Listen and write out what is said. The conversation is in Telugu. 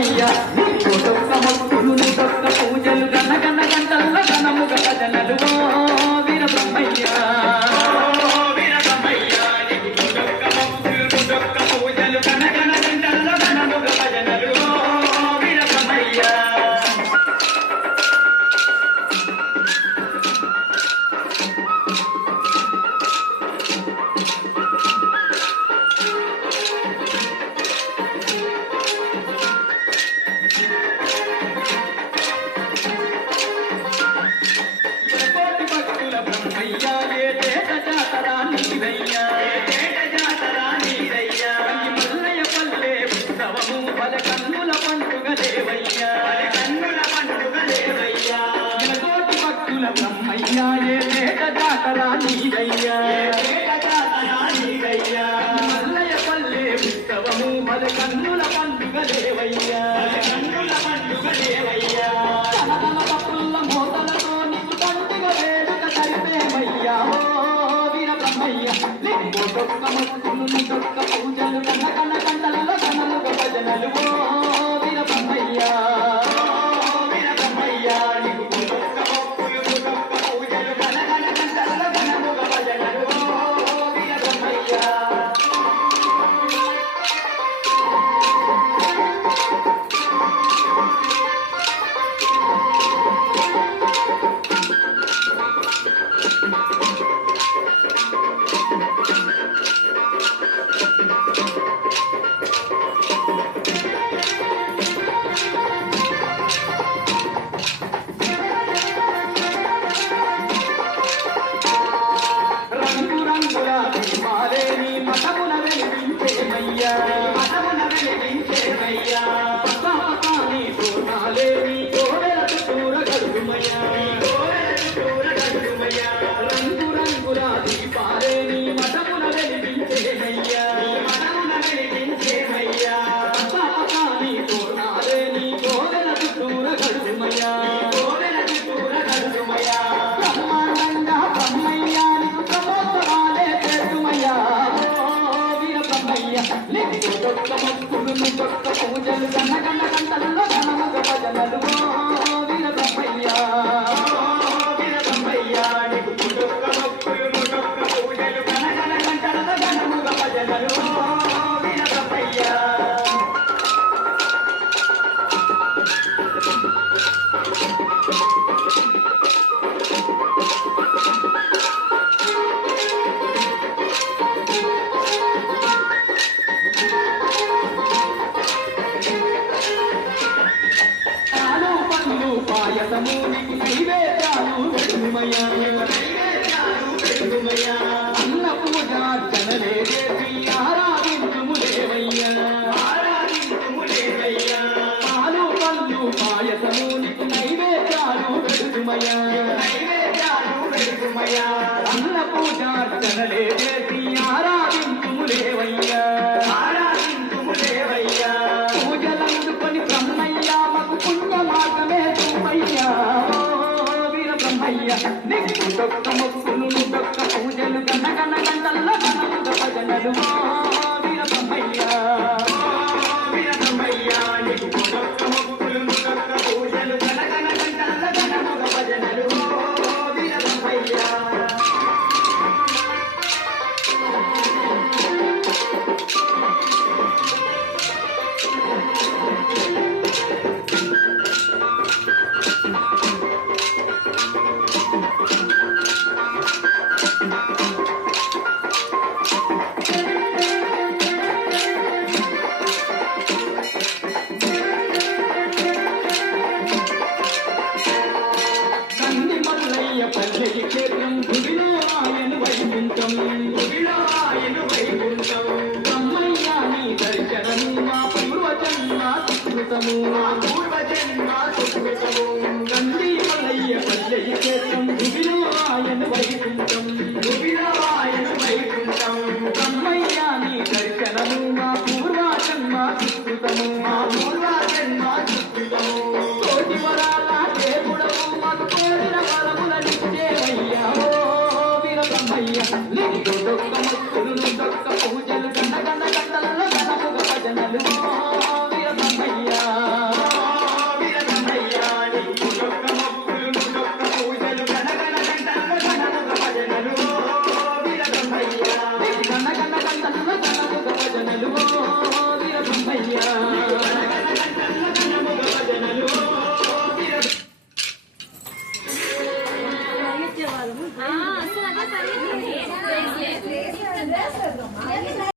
哎呀 కన్నుల పండుగ దేవయ్యా కన్నుల పండుగ దేవయ్యా కనకల పప్పుల మోతలతో నీకు పండుగ వేడుక సరిపేమయ్యా ఓ వీర బ్రహ్మయ్య నీ గొప్ప మొక్కులు నీ గొప్ప పూజలు కనకల 我我我我我我我我我我我我我我我 నైవేద్యాలు పెట్టుమయ్యా అన్న పూజ జనలే ఆరాధించుము లేవయ్యా. పాలు పళ్ళు పాయసము నీకు నైవేద్యాలు పెట్టుమయ్యా నెక్కు తొక్క మొక్కులు తొక్క పూజలు గనగన గంటల్లో గనగ భజనలు lima.